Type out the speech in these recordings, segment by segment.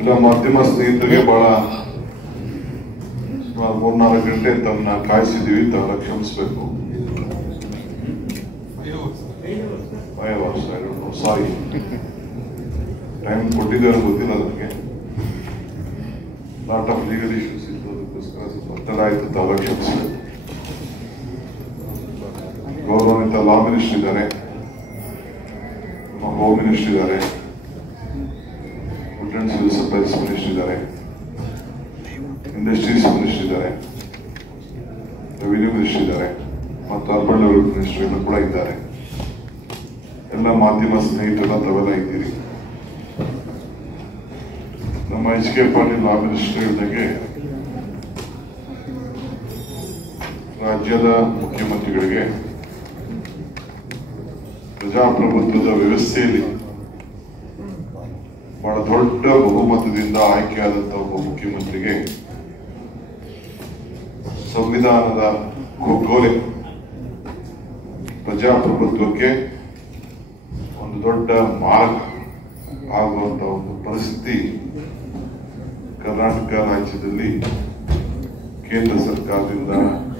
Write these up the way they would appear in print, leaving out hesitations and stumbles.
ಎಲ್ಲ ಮಾಧ್ಯಮ ಸ್ನೇಹಿತರಿಗೆ ಬಹಳ 3-4 ಗಂಟೆ ತಮ್ಮನ್ನ ಕಾಯಿಸಿದೀವಿ, ತಾವೆಲ್ಲ ಕ್ಷಮಿಸಬೇಕು. 5 hours, I don't know, sorry. Time ಕೊಟ್ಟಿದ್ದಾರೆ ಗೊತ್ತಿಲ್ಲ ನನಗೆ. ಲಾಟ್ ಆಫ್ ಲೀಗಲ್ ಇಶ್ಯೂಸ್ ಇತ್ತು, ಅದಕ್ಕೋಸ್ಕರ ಸ್ವಲ್ಪ ಒತ್ತಡ ಆಯಿತು, ತಾವೆಲ್ಲ ಕ್ಷಮಿಸಬೇಕು. ಗೌರವಾನ್ವಿತ ಲಾ ಮಿನಿಸ್ಟರ್ ಇದ್ದಾರೆ, ನಮ್ಮ ಹೋಮ್ ಮಿನಿಸ್ಟರ್ ಇದ್ದಾರೆ, ವುಡ್ಲ್ಯಾಂಡ್ ಸಿವಿಲ್ ಸಪ್ಲೈಸ್ ಮಿನಿಸ್ಟರ್ ಇದ್ದಾರೆ, ಇಂಡಸ್ಟ್ರೀಸ್ ಮಿನಿಸ್ಟರ್ ಇದ್ದಾರೆ, ರೆವಿನ್ಯೂ ಮಿನಿಸ್ಟರ್ ಇದ್ದಾರೆ ಮತ್ತು ಅರ್ಬನ್ ಡೆವಲಪ್ಮೆಂಟ್ ಮಿನಿಸ್ಟರ್ ಎಲ್ಲ ಕೂಡ ಇದ್ದಾರೆ. ಎಲ್ಲ ಮಾಧ್ಯಮ ಸ್ನೇಹಿತರೆಲ್ಲ ತಾವೆಲ್ಲ ಇದ್ದೀರಿ. ನಮ್ಮ HK ಪಾಟೀಲ್ ಲಾ ಮಿನಿಸ್ಟರ್ ಹೇಳಿದಾಗೆ ರಾಜ್ಯದ ಮುಖ್ಯಮಂತ್ರಿಗಳಿಗೆ ಪ್ರಜಾಪ್ರಭುತ್ವದ ವ್ಯವಸ್ಥೆಯಲ್ಲಿ ಬಹಳ ದೊಡ್ಡ ಬಹುಮತದಿಂದ ಆಯ್ಕೆಯಾದಂತಹ ಒಬ್ಬ ಮುಖ್ಯಮಂತ್ರಿಗೆ ಸಂವಿಧಾನದ ಗೊಗ್ಗೋಲೆ ಪ್ರಜಾಪ್ರಭುತ್ವಕ್ಕೆ ಒಂದು ದೊಡ್ಡ ಮಾರಕ ಆಗುವಂತಹ ಒಂದು ಪರಿಸ್ಥಿತಿ ಕರ್ನಾಟಕ ರಾಜ್ಯದಲ್ಲಿ ಕೇಂದ್ರ ಸರ್ಕಾರದಿಂದ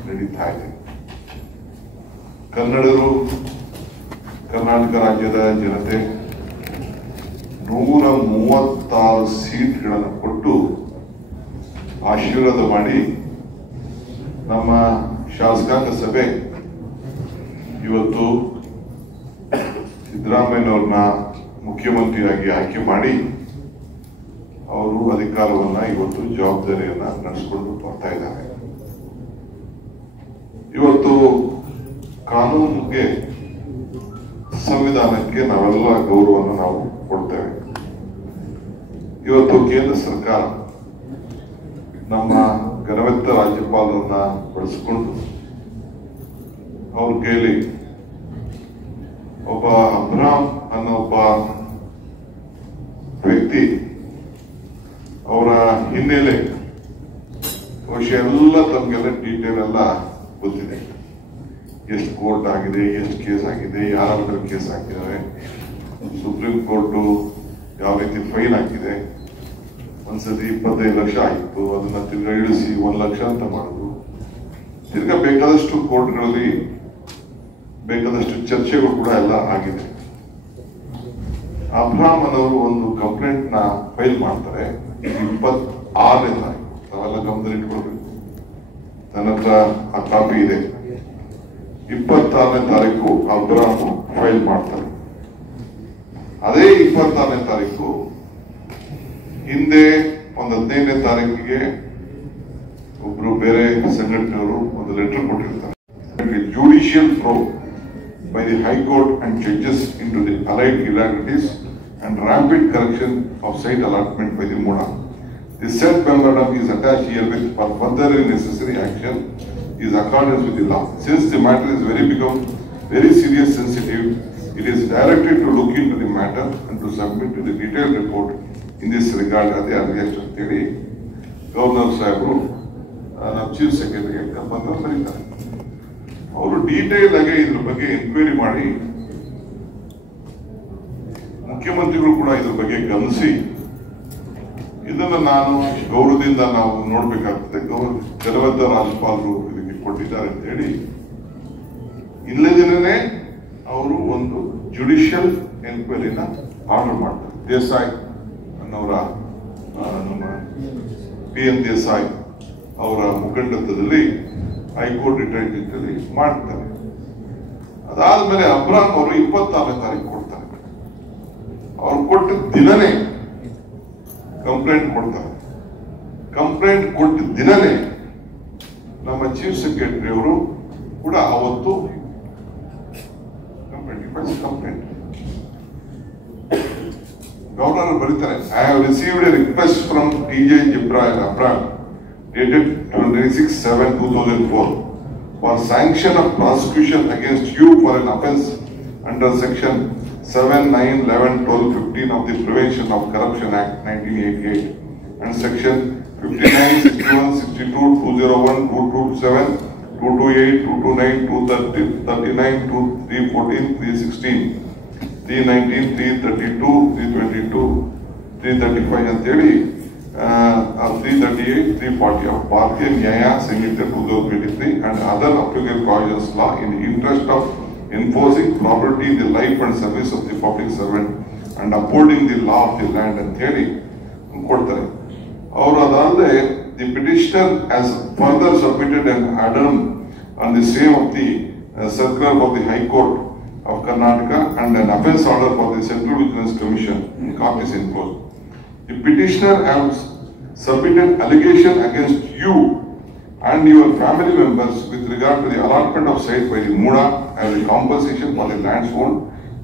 ನಡೀತಾ ಇದೆ. ಕನ್ನಡರು, ಕರ್ನಾಟಕ ರಾಜ್ಯದ ಜನತೆ 136 ಸೀಟ್ಗಳನ್ನು ಕೊಟ್ಟು ಆಶೀರ್ವಾದ ಮಾಡಿ ನಮ್ಮ ಶಾಸಕಾಂಗ ಸಭೆ ಇವತ್ತು ಸಿದ್ದರಾಮಯ್ಯನವ್ರನ್ನ ಮುಖ್ಯಮಂತ್ರಿಯಾಗಿ ಆಯ್ಕೆ ಮಾಡಿ ಅವರು ಅಧಿಕಾರವನ್ನ ಇವತ್ತು ಜವಾಬ್ದಾರಿಯನ್ನ ನಡೆಸಿಕೊಂಡು ಬರ್ತಾ ಇದ್ದಾರೆ. ಇವತ್ತು ಕಾನೂನಿಗೆ, ಸಂವಿಧಾನಕ್ಕೆ ನಾವೆಲ್ಲ ಗೌರವವನ್ನು ನಾವು ಕೊಡ್ತೇವೆ. ಇವತ್ತು ಕೇಂದ್ರ ಸರ್ಕಾರ ನಮ್ಮ ಘನವೆತ್ತ ರಾಜ್ಯಪಾಲರನ್ನ ಬಳಸಿಕೊಂಡು ಅವ್ರ ಕೈಲಿ ಒಬ್ಬ ಅಬ್ರಾಮ್ ಅನ್ನೋ ಒಬ್ಬ ವ್ಯಕ್ತಿ, ಅವರ ಹಿನ್ನೆಲೆ ಬಹುಶಃ ಎಲ್ಲ ತಮಗೆಲ್ಲ ಡೀಟೇಲ್ ಎಲ್ಲ ಗೊತ್ತಿದೆ. ಎಷ್ಟು ಕೋರ್ಟ್ ಆಗಿದೆ, ಎಷ್ಟು ಕೇಸ್ ಆಗಿದೆ, ಯಾರ ಮೇಲೆ ಕೇಸ್ ಹಾಕಿದ್ದಾರೆ, ಸುಪ್ರೀಂ ಕೋರ್ಟು ಯಾವ ರೀತಿ ಫೈನ್ ಹಾಕಿದೆ. ಒಂದ್ಸತಿ 25 ಲಕ್ಷ ಆಗಿತ್ತು, ಅದನ್ನ ತಿರ್ಗಾ ಇಳಿಸಿ 1 ಲಕ್ಷ ಅಂತ ಮಾಡುದು. ತಿರ್ಗಾ ಬೇಕಾದಷ್ಟು ಕೋರ್ಟ್ಗಳಲ್ಲಿ ಬೇಕಾದಷ್ಟು ಚರ್ಚೆಗಳು ಕೂಡ ಎಲ್ಲ ಆಗಿದೆ. ಅಬ್ರಾಮ್ ಅನ್ನೋರು ಒಂದು ಕಂಪ್ಲೇಂಟ್ ನ ಫೈಲ್ ಮಾಡ್ತಾರೆ 26ನೇ ತಾರೀಕು. ನಾವೆಲ್ಲ ಗಮನದಲ್ಲಿ ಇಟ್ಕೊಳ್ಬೇಕು, ನನ್ನ ಹತ್ರ ಆ ಕಾಪಿ ಇದೆ. 26ನೇ ತಾರೀಕು ಅಬ್ರಾಮ್ ಫೈಲ್ ಮಾಡ್ತಾರೆ. ಅದೇ 26ನೇ ತಾರೀಕು ಹಿಂದೆ ಒಂದು 15ನೇ ತಾರೀಕಿಗೆ ಒಬ್ರು ಬೇರೆ ಸಂಘಟನೆಯವರು ಒಂದು ಲೆಟರ್ ಕೊಟ್ಟಿರ್ತಾರೆ. Judicial probe by the High Court and judges into the alleged irregularities and rampant corruption of site allotment by the MODA. The said memorandum is attached herewith for further necessary action is accordance with the law. Since the matter is very serious, sensitive, it is directed to look into the matter and to submit to the detailed report in this regard at the earliest ಅಂತೇಳಿ governor ಸಾಹೇಬರು ನಮ್ಮ chief ಸೆಕ್ರೆಟರಿಗೆ ಕರ್ಕೊಂಡು ಬರೀತಾರೆ. ಅವರು detail ಆಗಿ ಇದ್ರ ಬಗ್ಗೆ enquiry ಮಾಡಿ ಮುಖ್ಯಮಂತ್ರಿಗಳು ಕೂಡ ಇದ್ರ ಬಗ್ಗೆ ಗಮನಿಸಿ ಇದನ್ನ ನಾನು ಗೌರವದಿಂದ ನಾವು ನೋಡ್ಬೇಕಾಗ್ತದೆ. ಘನವೆತ್ತ ರಾಜ್ಯಪಾಲರು ಇದಕ್ಕೆ ಕೊಟ್ಟಿದ್ದಾರೆ ಅಂತ ಹೇಳಿ ಇಲ್ಲದೇನೆ ಅವರು ಒಂದು ಜುಡಿಷಿಯಲ್ ಎನ್ಕ್ವೈರಿನ ಆರ್ಡರ್ ಮಾಡ್ತಾರೆ. ದೇಸಾಯಿ ಅನ್ನೋರ, ನಮ್ಮ PN ದೇಸಾಯಿ ಅವರ ಮುಖಂಡತ್ವದಲ್ಲಿ ಹೈಕೋರ್ಟ್ ರಿಟೈರ್ಮೆಂಟ್ ಅಲ್ಲಿ ಮಾಡ್ತಾರೆ. ಅದಾದ್ಮೇಲೆ ಅಬ್ರಾಮ್ ಅವರು 26ನೇ ತಾರೀಕು ಕೊಡ್ತಾರೆ. ಅವ್ರು ಕೊಟ್ಟ ದಿನನೇ ಕಂಪ್ಲೇಂಟ್ ಕೊಡ್ತಾರೆ. ಕಂಪ್ಲೇಂಟ್ ಕೊಟ್ಟ ದಿನನೇ ನಮ್ಮ ಚೀಫ್ ಸೆಕ್ರೆಟರಿ ಅವರು ಕೂಡ ಅವತ್ತು ಕಂಪ್ಲೇಂಟ್ ಗವರ್ನರ್ ಬರೀತಾರೆ. I have received A request from TJ Abraham dated 26/7/2004 for sanction of prosecution against you for an offence under section 7, 9, 11, 12, 15 of the Prevention of Corruption Act 1988 and section 59, 61, 62, 201, 227, 228, 229, 230, 39, 314, 316, 319, 332, 322, 335 ಅಂತೇಳಿ 338, 340 of Bharatiya Nyaya Sanhita 2023 and other applicable provisions law in the interest of enforcing property, the life and service of the public servant and upholding the law of the land ಅಂತ ಹೇಳಿ ಕೊಡ್ತಾರೆ. ಅವರು ಅದಾದ್ರೆ the petitioner has further submitted an addendum on the same of the circular of the High Court of Karnataka and an offence order for the Central Vigilance Commission in copies enclosed. The petitioner has submitted allegation against you and your family members with regard to the allotment of site by the Muda and the compensation for the lands owned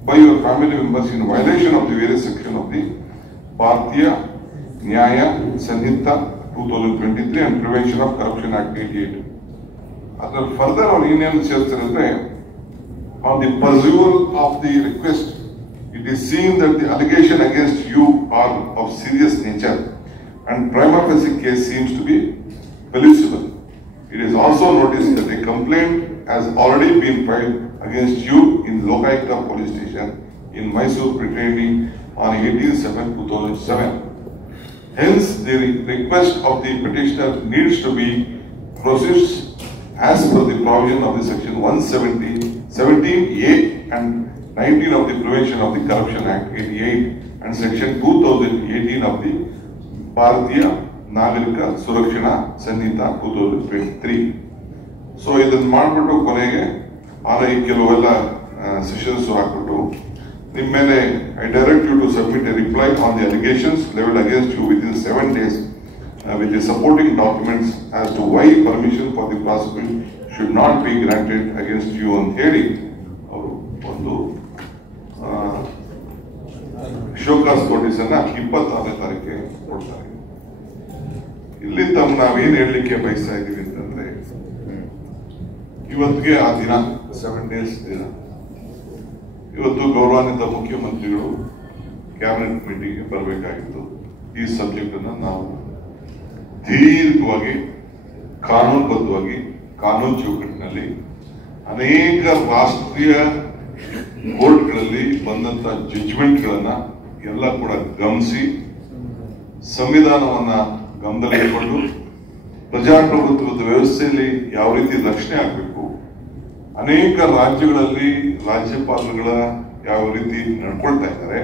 by your family members in violation of the various sections of the Bharatiya Nyaya Sanhita 2023 and Prevention of Corruption Act 88. Other further or Indian on the pursuit of the request, it is seen that the allegation against you are of serious nature and prima facie case seems to be feasible. It is also noticed that a complaint has already been filed against you in Lokayukta police station in Mysore pertaining on 18/7/2007. Hence, the request of the petitioner needs to be processed as per the provision of the section 117A and 19 of the Prevention of the Corruption Act 88 and section 2018 of the Bharatiya Nagarika Surakshana Sanhita 2023. So ಇದನ್ನು ಮಾಡಿಬಿಟ್ಟು ಕೊನೆಗೆ ಕೆಲವೆಲ್ಲ sessions ಹಾಕ್ಬಿಟ್ಟು ನಿಮ್ಮ ಮೇಲೆ I direct you to submit a reply on the allegations leveled against you within 7 days with the supporting documents as to why permission for the prosecution should not be granted against you ಅಂತ ಹೇಳಿ ಅವರು ಒಂದು show cause notice ಅನ್ನ 26ನೇ ತಾರೀಕಿಗೆ ಕೊಡ್ತಾರೆ. ಇಲ್ಲಿ ನಾವೇನ್ ಹೇಳಲಿಕ್ಕೆ ಬಯಸ್ತಾ ಇದೀವಿ ಅಂತಂದ್ರೆ ಇವತ್ತಿಗೆ ಆ ದಿನ 7 days ದಿನ ಇವತ್ತು ಗೌರವಾನ್ವಿತ ಮುಖ್ಯಮಂತ್ರಿಗಳು ಕ್ಯಾಬಿನೆಟ್ ಮೀಟಿಂಗ್ಗೆ ಬರಬೇಕಾಗಿತ್ತು. ಈ ಸಬ್ಜೆಕ್ಟ್ ಅನ್ನ ನಾವು ದೀರ್ಘವಾಗಿ ಕಾನೂನುಬದ್ಧವಾಗಿ ಕಾನೂನು ಚೌಕಟ್ಟಿನಲ್ಲಿ ಅನೇಕ ರಾಷ್ಟ್ರೀಯ ಕೋರ್ಟ್ಗಳಲ್ಲಿ ಬಂದಂತ ಜಡ್ಜ್ಮೆಂಟ್ಗಳನ್ನ ಎಲ್ಲ ಕೂಡ ಗಮನಿಸಿ ಸಂವಿಧಾನವನ್ನ ಗಮನದಲ್ಲಿಟ್ಟುಕೊಂಡು ಪ್ರಜಾಪ್ರಭುತ್ವದ ವ್ಯವಸ್ಥೆಯಲ್ಲಿ ಯಾವ ರೀತಿ ರಕ್ಷಣೆ ಆಗಬೇಕು, ಅನೇಕ ರಾಜ್ಯಗಳಲ್ಲಿ ರಾಜ್ಯಪಾಲರುಗಳ ಯಾವ ರೀತಿ ನಡ್ಕೊಳ್ತಾ ಇದ್ದಾರೆ,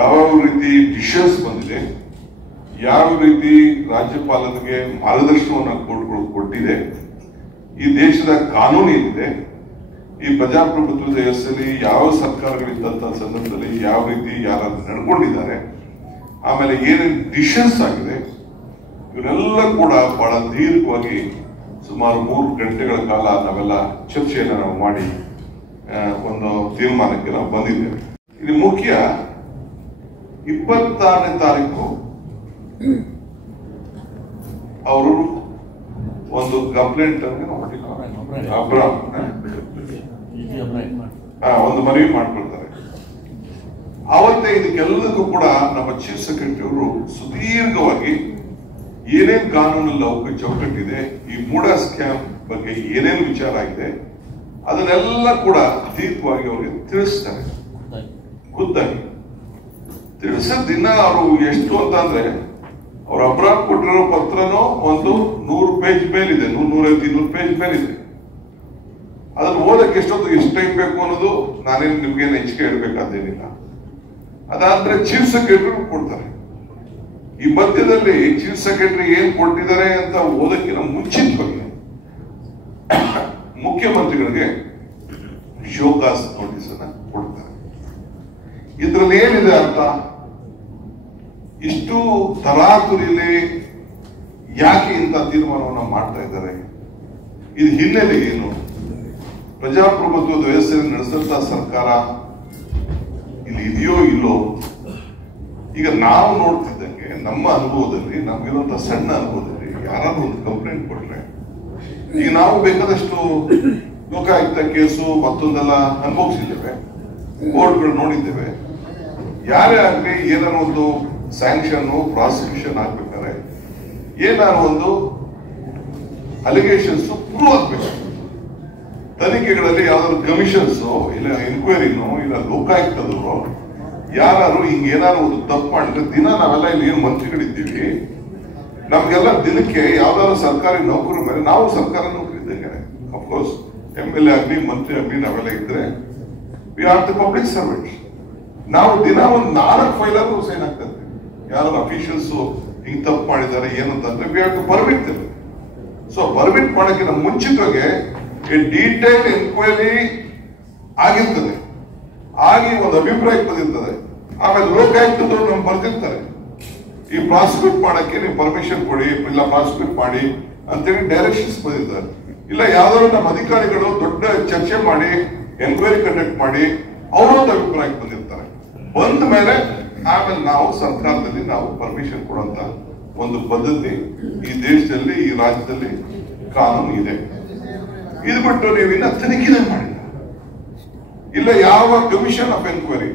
ಯಾವ ರೀತಿ ಡಿಸಿಷನ್ಸ್ ಬಂದಿದೆ, ಯಾವ ರೀತಿ ರಾಜ್ಯಪಾಲರಿಗೆ ಮಾರ್ಗದರ್ಶನವನ್ನು ಕೋರ್ಟ್ಗಳು ಕೊಟ್ಟಿದೆ, ಈ ದೇಶದ ಕಾನೂನು ಏನಿದೆ, ಈ ಪ್ರಜಾಪ್ರಭುತ್ವದ ವ್ಯವಸ್ಥೆಯಲ್ಲಿ ಯಾವ ಸರ್ಕಾರಗಳಿದ್ದಂತ ಸಂದರ್ಭದಲ್ಲಿ ಯಾವ ರೀತಿ ಯಾರು ನಡ್ಕೊಂಡಿದ್ದಾರೆ, ಆಮೇಲೆ ಏನೇನು ಡಿಸಿಷನ್ಸ್ ಆಗಿದೆ, ಇವನ್ನೆಲ್ಲ ಕೂಡ ಬಹಳ ದೀರ್ಘವಾಗಿ ಸುಮಾರು 3 ಗಂಟೆಗಳ ಕಾಲ ನಾವೆಲ್ಲ ಚರ್ಚೆಯನ್ನು ನಾವು ಮಾಡಿ ಒಂದು ತೀರ್ಮಾನಕ್ಕೆ ನಾವು ಬಂದಿದ್ದೇವೆ. ಇದು ಮುಖ್ಯ 26ನೇ ತಾರೀಕು ಅವರು ಒಂದು ಕಂಪ್ಲೇಂಟ್ ಒಂದು ಮನವಿ ಮಾಡ್ಕೊಳ್ತಾರೆ. ಅವತ್ತೇ ಇದಕ್ಕೆಲ್ಲದಕ್ಕೂ ಕೂಡ ನಮ್ಮ ಚೀಫ್ ಸೆಕ್ರೆಟರಿ ಅವರು ಸುದೀರ್ಘವಾಗಿ ಏನೇನು ಕಾನೂನಲ್ಲಿ ಚೌಕಟ್ಟಿದೆ, ಈ ಮೂಡಾ ಸ್ಕ್ಯಾಮ್ ಬಗ್ಗೆ ಏನೇನು ವಿಚಾರ ಆಗಿದೆ ಅದನ್ನೆಲ್ಲ ಕೂಡ ಅತೀತವಾಗಿ ಅವರಿಗೆ ತಿಳಿಸ್ತಾರೆ. ಖುದ್ದಾಗಿ ತಿಳಿಸಿದ ದಿನ ಅವರು ಎಷ್ಟು ಅಂತಂದ್ರೆ ಅವ್ರ ಅಪರಾಧ ಕೊಟ್ಟಿರೋ ಪತ್ರನೂ ಒಂದು 100 ಪೇಜ್ ಮೇಲಿದೆ, 150-200 ಪೇಜ್ ಮೇಲಿದೆ. ಅದನ್ನು ಓದಕ್ಕೆ ಎಷ್ಟು ಟೈಮ್ ಬೇಕು ಅನ್ನೋದು ನಾನೇನು ನಿಮ್ಗೆ ಹೆಚ್ಚಿಗೆ ಹೇಳ್ಬೇಕಾದೇನಿಲ್ಲ. ಅದಾದ್ರೆ ಚೀಫ್ ಸೆಕ್ರೆಟರಿ ಕೊಡ್ತಾರೆ. ಈ ಮಧ್ಯದಲ್ಲಿ ಚೀಫ್ ಸೆಕ್ರೆಟರಿ ಏನ್ ಕೊಟ್ಟಿದ್ದಾರೆ ಅಂತ ಓದಕ್ಕಿಂತ ಮುಂಚಿತವಾಗಿ ಮುಖ್ಯಮಂತ್ರಿಗಳಿಗೆ ಶೋಕಾಸ್ ನೋಟಿಸ್ ಅನ್ನ ಕೊಡ್ತಾರೆ. ಇದ್ರಲ್ಲಿ ಏನಿದೆ ಅಂತ ಇಷ್ಟು ತರಾತುರಿಲಿ ಯಾಕೆ ಇಂಥ ತೀರ್ಮಾನವನ್ನು ಮಾಡ್ತಾ ಇದ್ದಾರೆ, ಇದು ಹಿನ್ನೆಲೆ ಏನು, ಪ್ರಜಾಪ್ರಭುತ್ವದ ವ್ಯವಸ್ಥೆಯನ್ನು ನಡೆಸಿದಂತ ಸರ್ಕಾರ ಇಲ್ಲಿ ಇದೆಯೋ ಇಲ್ಲೋ. ಈಗ ನಾವು ನೋಡ್ತಿದ್ದಂಗೆ ನಮ್ಮ ಅನುಭವದಲ್ಲಿ, ನಮ್ಗಿರುವಂತ ಸಣ್ಣ ಅನುಭವದಲ್ಲಿ ಯಾರಾದ್ರೂ ಒಂದು ಕಂಪ್ಲೇಂಟ್ ಕೊಟ್ರೆ ಈಗ ನಾವು ಬೇಕಾದಷ್ಟು ಲೋಕಾಯುಕ್ತ ಕೇಸು ಮತ್ತೊಂದೆಲ್ಲ ಅನುಭವಿಸಿದ್ದೇವೆ, ಕೋರ್ಟ್ಗಳು ನೋಡಿದ್ದೇವೆ. ಯಾರೇ ಆಗ್ಲಿ ಏನಾರು ಒಂದು ಸ್ಯಾಂಕ್ಷನ್ ಪ್ರಾಸಿಕ್ಯೂಷನ್ ಆಗ್ಬೇಕಾದ್ರೆ ಏನಾರು ಒಂದು ಅಲಿಗೇಷನ್ಸ್ ಪ್ರೂವ್ ಆಗ್ಬೇಕು. ತನಿಖೆಗಳಲ್ಲಿ ಯಾವ್ದಾದ್ರು ಕಮಿಷನ್ಸ್ ಇಲ್ಲ ಎನ್ಕ್ವೈರಿನೋ ಇಲ್ಲ ಲೋಕಾಯುಕ್ತದವರು ಯಾರು ಹಿಂಗೇನಾದ್ರು ಒಂದು ತಪ್ಪು ಮಾಡಿದ್ರೆ ದಿನ ನಾವೆಲ್ಲ ಇಲ್ಲಿ ಏನು ಮಂತ್ರಿಗಳಿದ್ದೀವಿ, ನಮ್ಗೆಲ್ಲ ದಿನಕ್ಕೆ ಯಾವ್ದಾದ್ರು ಸರ್ಕಾರಿ ನೌಕರ ಮೇಲೆ ನಾವು ಸರ್ಕಾರಿ ನೌಕರಿ ಇದ್ದಂಗೆ ಅಫ್ಕೋರ್ಸ್ MLA ಆಗಲಿ ಮಂತ್ರಿ ಆಗಲಿ ನಾವೆಲ್ಲ ಇದ್ರೆ we are the public servants. ನಾವು ದಿನ ಒಂದು 4 ಫೈಲ್ ಆದ್ರೂ ಸೈನ್ ಆಗ್ತದೆ. ಯಾರು ಅಫಿಷಿಯಲ್ಸ್ ಹಿಂಗ್ ತಪ್ಪು ಮಾಡಿದ್ದಾರೆ ಏನಂತಂದ್ರೆ we have to permit them. So permit ಮಾಡೋಕ್ಕಿಂತ ಮುಂಚಿತವಾಗಿ ಡೀಟೇಲ್ ಎನ್ಕ್ವೈರಿ ಆಗಿರ್ತದೆ, ಆಗಿ ಒಂದು ಅಭಿಪ್ರಾಯ ಬಂದಿರ್ತದೆ. ಆಮೇಲೆ ಲೋಕಾಯುಕ್ತದವ್ರು ನಮ್ಗೆ ಬರ್ತಿರ್ತಾರೆ, ಈ ಪ್ರಾಸಿಕ್ಯೂಟ್ ಮಾಡಕ್ಕೆ ನೀವು ಪರ್ಮಿಷನ್ ಕೊಡಿ, ಇಲ್ಲ ಪ್ರಾಸಿಕ್ಯೂಟ್ ಮಾಡಿ ಅಂತೇಳಿ ಡೈರೆಕ್ಷನ್ಸ್ ಬಂದಿರ್ತಾರೆ. ಇಲ್ಲ ಯಾವ್ದಾದ್ರು ನಮ್ಮ ಅಧಿಕಾರಿಗಳು ದೊಡ್ಡ ಚರ್ಚೆ ಮಾಡಿ ಎನ್ಕ್ವೈರಿ ಕಂಡಕ್ಟ್ ಮಾಡಿ ಅವರೊಂದು ಅಭಿಪ್ರಾಯಕ್ಕೆ ಬಂದಿರ್ತಾರೆ. ಬಂದ ಮೇಲೆ ಆಮೇಲೆ ನಾವು ಸರ್ಕಾರದಲ್ಲಿ ನಾವು ಪರ್ಮಿಷನ್ ಕೊಡುವಂತ ಒಂದು ಪದ್ಧತಿ ಈ ದೇಶದಲ್ಲಿ, ಈ ರಾಜ್ಯದಲ್ಲಿ ಕಾನೂನು ಇದೆ. ಇದು ಬಿಟ್ಟು ನೀವು ಇನ್ನ ತನಿಖೆನೇ ಮಾಡಿಲ್ಲ, ಇಲ್ಲ ಯಾವ ಕಮಿಷನ್ ಆಫ್ ಎನ್ಕ್ವೈರಿ,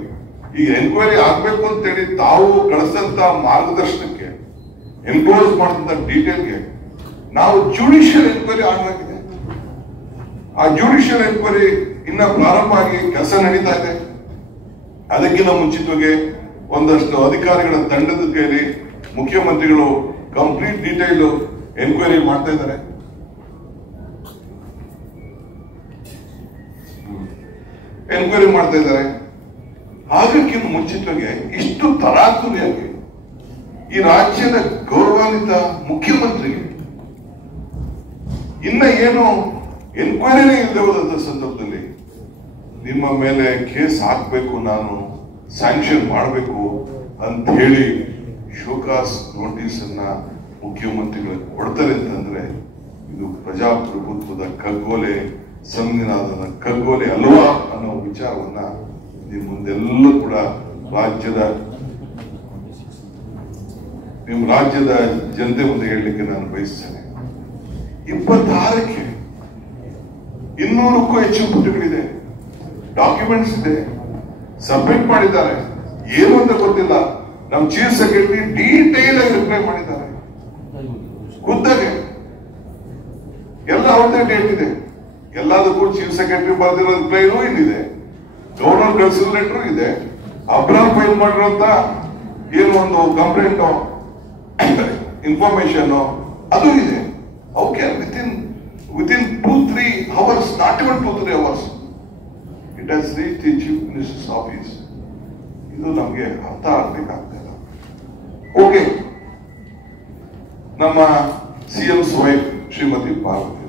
ಈ ಎನ್ಕ್ವೈರಿ ಆಗ್ಬೇಕು ಅಂತೇಳಿ ತಾವು ಕಳಿಸಂತ ಮಾರ್ಗದರ್ಶನಕ್ಕೆ ಎನ್ಕ್ಲೋಸ್ ಮಾಡಿದಂತ ಡೀಟೇಲ್ಗೆ ನಾವು ಜುಡಿಷಿಯಲ್ ಎನ್ಕ್ವೈರಿ ಆಗಲಾಗಿದೆ. ಆ ಜುಡಿಷಿಯಲ್ ಎನ್ಕ್ವೈರಿ ಇನ್ನ ಪ್ರಾರಂಭ ಆಗಿ ಕೆಲಸ ನಡೀತಾ ಇದೆ. ಅದಕ್ಕಿಂತ ಮುಂಚಿತವಾಗಿ ಒಂದಷ್ಟು ಅಧಿಕಾರಿಗಳ ತಂಡದ ಕೈಲಿ ಮುಖ್ಯಮಂತ್ರಿಗಳು ಕಂಪ್ಲೀಟ್ ಡೀಟೇಲ್ ಎನ್ಕ್ವೈರಿ ಮಾಡ್ತಾ ಇದ್ದಾರೆ. ಆಗಕ್ಕಿಂತ ಮುಂಚಿತವಾಗಿ ಇಷ್ಟು ತರಾತುರಿಯಾಗಿ ಈ ರಾಜ್ಯದ ಗೌರವಾನ್ವಿತ ಮುಖ್ಯಮಂತ್ರಿಗೆ ಇನ್ನ ಏನು ಎನ್ಕ್ವೈರಿನೇ ಇಲ್ಲದೆ ಹೋದಂತ ಸಂದರ್ಭದಲ್ಲಿ ನಿಮ್ಮ ಮೇಲೆ ಕೇಸ್ ಹಾಕಬೇಕು, ನಾನು ಸ್ಯಾಂಕ್ಷನ್ ಮಾಡಬೇಕು ಅಂತ ಹೇಳಿ ಶೋಕಾಸ್ ನೋಟಿಸ್ ಅನ್ನ ಮುಖ್ಯಮಂತ್ರಿಗಳಿಗೆ ಕೊಡ್ತಾರೆ ಅಂತಂದ್ರೆ ಇದು ಪ್ರಜಾಪ್ರಭುತ್ವದ ಕಗ್ಗೋಲೆ, ಸಂವಿಧಾನದ ಕಗ್ಗೋಲೆ ಅಲ್ವಾ ಅನ್ನೋ ವಿಚಾರವನ್ನ ನಿಮ್ಮ ಮುಂದೆಲ್ಲ ಕೂಡ ನಿಮ್ಮ ರಾಜ್ಯದ ಜನತೆ ಮುಂದೆ ಹೇಳಲಿಕ್ಕೆ ನಾನು ಬಯಸ್ತೇನೆ. 26ಕ್ಕೆ 200ಕ್ಕೂ ಹೆಚ್ಚು ಪುಟಗಳಿದೆ, ಡಾಕ್ಯುಮೆಂಟ್ಸ್ ಇದೆ, ಸಬ್ಮಿಟ್ ಮಾಡಿದ್ದಾರೆ. ಏನು ಅಂತ ಗೊತ್ತಿಲ್ಲ. ನಮ್ಮ ಚೀಫ್ ಸೆಕ್ರೆಟರಿ ಡೀಟೇಲ್ ಆಗಿ ರಿಪ್ಲೈ ಮಾಡಿದ್ದಾರೆ, ಖುದ್ದಾಗೆ ಎಲ್ಲ ಅವ್ರದೇ ಡೇಟ್ ಇದೆ. ಎಲ್ಲದಕ್ಕೂ ಚೀಫ್ ಸೆಕ್ರೆಟರಿ ಬರೆದಿರೋ ರಿಪ್ಲೈನೂ ಇಲ್ಲಿದೆ, ಗವರ್ನರ್ ಕಳಿಸಿದ ಲೆಟರ್ ಇದೆ, ಅಬ್ರಾಲ್ ಫೈಲ್ ಮಾಡಿರುವಂತ ಏನು ಒಂದು ಕಂಪ್ಲೇಂಟ್ ಇನ್ಫಾರ್ಮೇಶನ್ ಅದು ಇದೆ. Okay, within 2-3 hours, not even 2-3 hours, it has reached the chief minister's office. ಇದು ನಮಗೆ ಅರ್ಥ ಆಗ್ಬೇಕಾಗ್ತಿಲ್ಲ. ಓಕೆ, ನಮ್ಮ CM's wife Shrimati Parvati,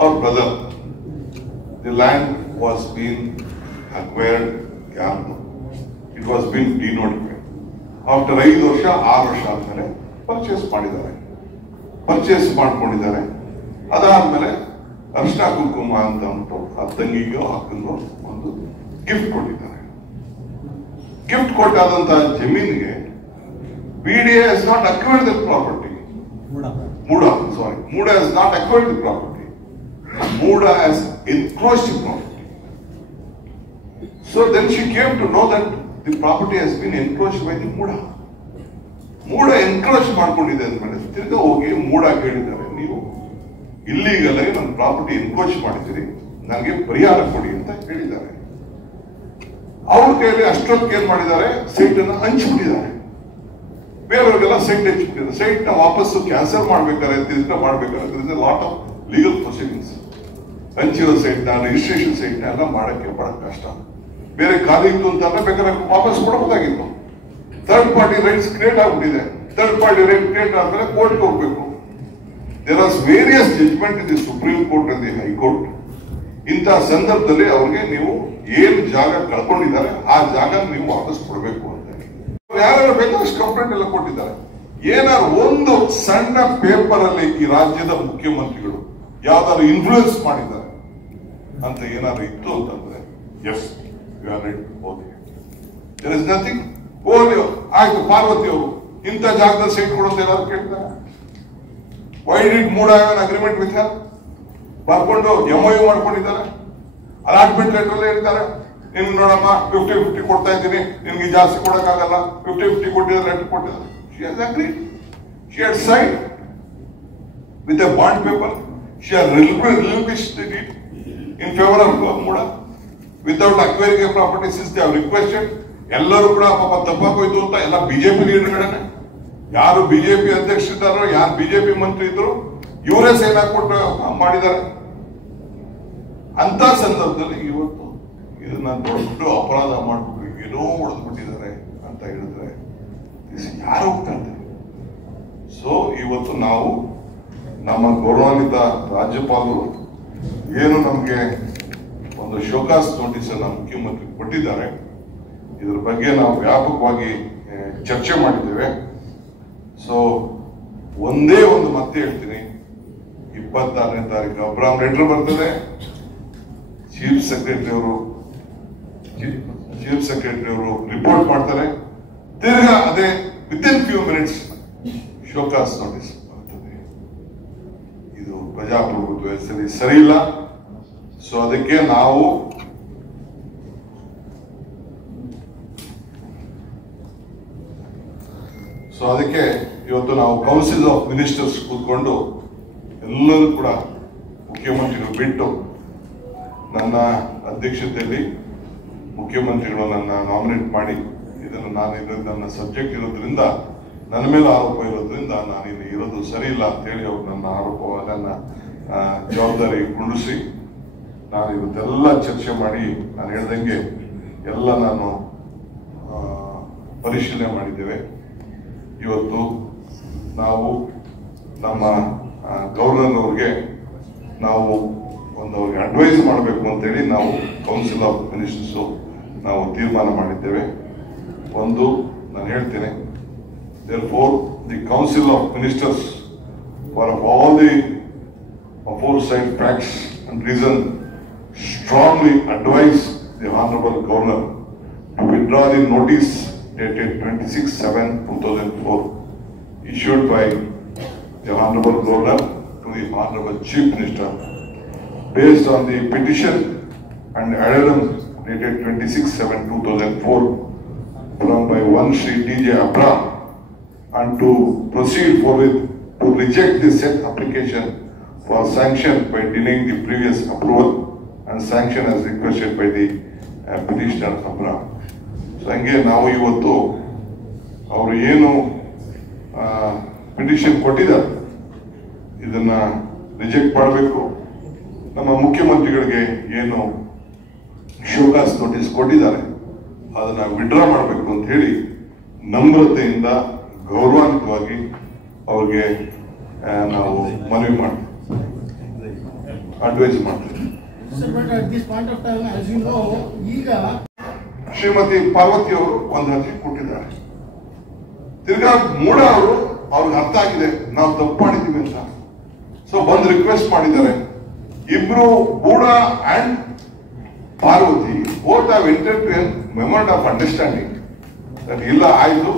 our brother, the land was being acquired, it was being denotified. After 5 ವರ್ಷ 6 ವರ್ಷ ಆದ್ಮೇಲೆ ಪರ್ಚೇಸ್ ಮಾಡ್ಕೊಂಡಿದ್ದಾರೆ. ಅದಾದ್ಮೇಲೆ ಅರ್ಶನ ಕುಂಕುಮ ಅಂತ ಉಂಟು, ಆ ತಂಗಿಗೋ ಅಕ್ಕಂಗೋ ಒಂದು ಗಿಫ್ಟ್ ಕೊಟ್ಟಿದ್ದಾರೆ. ಗಿಫ್ಟ್ ಕೊಟ್ಟಾದಂತಹ ಜಮೀನಿಗೆ BDA has not acquired the property. Muda has not acquired the property. Muda has encroached the property. So then she came to know that the property has been encroached by the Muda. Muda encroach ಮಾಡ್ಕೊಂಡಿದೆ ಅಂದ್ಮೇಲೆ ತಿರ್ಗಾ ಹೋಗಿ ಮೂಡ ಕೇಳಿದ್ದಾರೆ, ನೀವು illegal ಆಗಿ ನನ್ನ property encroach ಮಾಡಿದ್ದೀರಿ, ನನಗೆ ಪರಿಹಾರ ಕೊಡಿ ಅಂತ ಹೇಳಿದ್ದಾರೆ. ಅವ್ರ ಕೈಯಲ್ಲಿ ಅಷ್ಟೊತ್ತಿಗೆ ಏನ್ ಮಾಡಿದ್ದಾರೆ, ಸೈಟ್ ಅನ್ನ ಹಂಚ್ಬಿಟ್ಟಿದ್ದಾರೆ, ಬೇರೆಯವ್ರಿಗೆಲ್ಲ ಸೈಟ್ ಹಂಚ್ಬಿಟ್ಟಿದ್ದಾರೆ. ಸೈಟ್ ನ ವಾಪಸ್ಸು ಕ್ಯಾನ್ಸಲ್ ಮಾಡ್ಬೇಕಾದ್ರೆ, ತಿರ್ಗಾ ಮಾಡ್ಬೇಕಾದ್ರೆ ಲಾಟ್ ಆಫ್ ಲೀಗಲ್ ಪ್ರೊಸೀಡಿಂಗ್ಸ್. ಹಂಚಿರೋ ಸೈಟ್ ನ, ರಿಜಿಸ್ಟ್ರೇಷನ್ ಸೈಟ್ ನ ಎಲ್ಲ ಮಾಡಕ್ಕೆ ಬಹಳ ಕಷ್ಟ. ಬೇರೆ ಖಾಲಿ ಇತ್ತು ಅಂತಂದ್ರೆ ಬೇಕಾದ್ರೆ ವಾಪಸ್ ಕೊಡಬಹುದಾಗಿತ್ತು. ಥರ್ಡ್ ಪಾರ್ಟಿ ರೈಟ್ಸ್ ಕ್ರಿಯೇಟ್ ಆಗ್ಬಿಟ್ಟಿದೆ. ಥರ್ಡ್ ಪಾರ್ಟಿ ರೈಟ್ ಕ್ರಿಯೇಟ್ ಆದ್ಮೇಲೆ ಕೋರ್ಟ್ಗೆ ಹೋಗ್ಬೇಕು. There are various judgment in the supreme court and the high court. ಇಂತಹ ಸಂದರ್ಭದಲ್ಲಿ ಅವ್ರಿಗೆ ನೀವು ಏನ್ ಜಾಗ ಕಳ್ಕೊಂಡಿದ್ದಾರೆ ಆ ಜಾಗ ನೀವು ವಾಪಸ್ ಕೊಡಬೇಕು ಅಂತ ಯಾರು ಬೇಕಾದಷ್ಟು ಕಂಪ್ಲೇಂಟ್ ಎಲ್ಲ ಕೊಟ್ಟಿದ್ದಾರೆ. ಏನಾದ್ರು ಒಂದು ಸಣ್ಣ ಪೇಪರ್ ಅಲ್ಲಿ ಈ ರಾಜ್ಯದ ಮುಖ್ಯಮಂತ್ರಿಗಳು ಯಾವ್ದಾದ್ರು ಇನ್ಫ್ಲೂಯೆನ್ಸ್ ಮಾಡಿದ್ದಾರೆ ಅಂತ ಏನಾದ್ರು ಇತ್ತು ಅಂತಂದ್ರೆ yes, you are right, okay, there is nothing. ಆಯ್ತು, ಪಾರ್ವತಿ ಅವರು ಇಂಥ ಜಾಗದಲ್ಲಿ ಸೈಟ್ ಕೊಡೋದು ಏನಾದ್ರು ಕೇಳ್ತಾರೆ. Why did MUDA have an agreement with her? ಬರ್ಕೊಂಡು MOU ಮಾಡ್ಕೊಂಡಿದ್ದಾರೆ. ಅಲಾಟ್ಮೆಂಟ್ ಲೆಟರ್ ಅಲ್ಲಿ ಹೇಳ್ತಾರೆ, ನಿನ್ ನೋಡಮ್ಮ 50-50 ಕೊಡ್ತಾ ಇದ್ದೀನಿ, ನಿನ್ಗೆ ಜಾಸ್ತಿ ಕೊಡಕ್ಕಾಗಲ್ಲ, 50-50 ಕೊಟ್ಟಿದ್ದಾರೆ, ಲೆಟರ್ ಕೊಟ್ಟಿದ್ದಾರೆ. She has agreed. She had signed with a bond paper. She has relinquished the deed in favor of Muda without acquiring a property since they have requested. ಎಲ್ಲರೂ ಕೂಡ ಪಾಪ ತಪ್ಪಾಗೋಯ್ತು ಅಂತ ಎಲ್ಲ ಬಿಜೆಪಿ ಲೀಡರ್ಗಳನ್ನೇ, ಯಾರು ಬಿಜೆಪಿ ಅಧ್ಯಕ್ಷರಿದ್ದಾರೋ, ಯಾರು ಬಿಜೆಪಿ ಮಂತ್ರಿ ಇದ್ರು ಇವರೇ ಸೈನ್ ಹಾಕ್ಬಿಟ್ಟು ಮಾಡಿದ್ದಾರೆ. ಅಂತ ಸಂದರ್ಭದಲ್ಲಿ ಇವತ್ತು ಇದನ್ನ ದೊಡ್ಡ ಅಪರಾಧ ಮಾಡ್ಬಿಟ್ಟು ಏನೋ ಹೊಡೆದ್ಬಿಟ್ಟಿದ್ದಾರೆ ಅಂತ ಹೇಳಿದ್ರೆ ಯಾರು ಹೋಗ್ತಾ ಇದ್ದಾರೆ? ಸೊ ಇವತ್ತು ನಾವು ನಮ್ಮ ಗೌರವಾನ್ವಿತ ರಾಜ್ಯಪಾಲರು ಏನು ನಮಗೆ ಒಂದು ಶೋಕಾಸ್ ನೋಟಿಸ್ ಅನ್ನ ಮುಖ್ಯಮಂತ್ರಿ ಕೊಟ್ಟಿದ್ದಾರೆ, ಇದ್ರ ಬಗ್ಗೆ ನಾವು ವ್ಯಾಪಕವಾಗಿ ಚರ್ಚೆ ಮಾಡಿದ್ದೇವೆ. ಸೊ ಒಂದೇ ಒಂದು ಮತ್ತೆ ಹೇಳ್ತೀನಿ, 26ನೇ ತಾರೀಕು ಅಬ್ರಾಮ್ ಲೆಟರ್ ಬರ್ತದೆ. ಚೀಫ್ ಸೆಕ್ರೆಟರಿ ಅವರು ರಿಪೋರ್ಟ್ ಮಾಡ್ತಾರೆ. ತಿರ್ಗಾ ಅದೇ within few minutes show cause notice ಬರ್ತದೆ. ಇದು ಪ್ರಜಾಪ್ರಭುತ್ವ ಸರಿ ಇಲ್ಲ. ಸೊ ಅದಕ್ಕೆ ನಾವು ಇವತ್ತು ನಾವು ಕೌನ್ಸಿಲ್ ಆಫ್ ಮಿನಿಸ್ಟರ್ಸ್ ಕೂತ್ಕೊಂಡು ಎಲ್ಲರೂ ಕೂಡ ಮುಖ್ಯಮಂತ್ರಿಗಳು ಬಿಟ್ಟು ನನ್ನ ಅಧ್ಯಕ್ಷತೆಯಲ್ಲಿ ಮುಖ್ಯಮಂತ್ರಿಗಳು ನನ್ನ ನಾಮಿನೇಟ್ ಮಾಡಿ ಇದನ್ನು ನನ್ನ ಸಬ್ಜೆಕ್ಟ್ ಇರೋದ್ರಿಂದ ನನ್ನ ಮೇಲೆ ಆರೋಪ ಇರೋದ್ರಿಂದ ನಾನಿನ್ನು ಇರೋದು ಸರಿ ಇಲ್ಲ ಅಂತೇಳಿ ಅವ್ರು ನನ್ನ ಆರೋಪ ನನ್ನ ಜವಾಬ್ದಾರಿ ಗುಂಡಿಸಿ ನಾನು ಇವತ್ತೆಲ್ಲ ಚರ್ಚೆ ಮಾಡಿ ನಾನು ಹೇಳ್ದಂಗೆ ಎಲ್ಲ ನಾನು ಪರಿಶೀಲನೆ ಮಾಡಿದ್ದೇವೆ. ಇವತ್ತು ನಾವು ನಮ್ಮ ಗವರ್ನರ್ ಅವ್ರಿಗೆ ನಾವು ಅವ್ರಿಗೆ ಅಡ್ವೈಸ್ ಮಾಡಬೇಕು ಅಂತೇಳಿ ನಾವು ಕೌನ್ಸಿಲ್ ಆಫ್ ಮಿನಿಸ್ಟರ್ಸ್ ನಾವು ತೀರ್ಮಾನ ಮಾಡಿದ್ದೇವೆ. ಒಂದು ನಾನು ಹೇಳ್ತೇನೆ, therefore the council of ministers for all the aforesaid facts and reason strongly advise the honorable governor to withdraw the notice dated 26/7/2004 issued by the honorable governor to the honorable chief minister based on the petition and addendum dated 26/7/2004 from by one Shri D.J. Abram, and to proceed forward to reject the said application for sanction by denying the previous approval and sanction as requested by the petitioner Abram. So ಹಂಗೆ ನಾವು ಇವತ್ತು ಅವರು ಏನು petition ಕೊಟ್ಟಿದ್ದಾರೆ ಇದನ್ನ reject ಮಾಡಬೇಕು. ನಮ್ಮ ಮುಖ್ಯಮಂತ್ರಿಗಳಿಗೆ ಏನು ಶೋಕಾಸ್ ನೋಟಿಸ್ ಕೊಟ್ಟಿದ್ದಾರೆ ಅದನ್ನ ವಿಡ್ರಾ ಮಾಡಬೇಕು ಅಂತ ಹೇಳಿ ನಮ್ರತೆಯಿಂದ ಗೌರವಾನ್ವಿತವಾಗಿ ಅವ್ರಿಗೆ ನಾವು ಮನವಿ ಮಾಡ್ತೀವಿ, ಅಡ್ವೈಸ್ ಮಾಡ್ತೀವಿ. ಈಗ ಶ್ರೀಮತಿ ಪಾರ್ವತಿ ಅವರು ಒಂದು ಅರ್ಜಿ ಕೊಟ್ಟಿದ್ದಾರೆ. ತಿರ್ಗಾ ಮೂಡ ಅವರು ಅವ್ರಿಗೆ ಅರ್ಥ ಆಗಿದೆ ನಾವು ತಪ್ಪು ಮಾಡಿದ್ದೀವಿ ಅಂತ. ಸೊ ಬಂದು ರಿಕ್ವೆಸ್ಟ್ ಮಾಡಿದ್ದಾರೆ. ಇಬ್ರು ಬೂಡ and Parvathi both have entered to an memorandum of understanding that ಇಲ್ಲ ಆಯ್ತು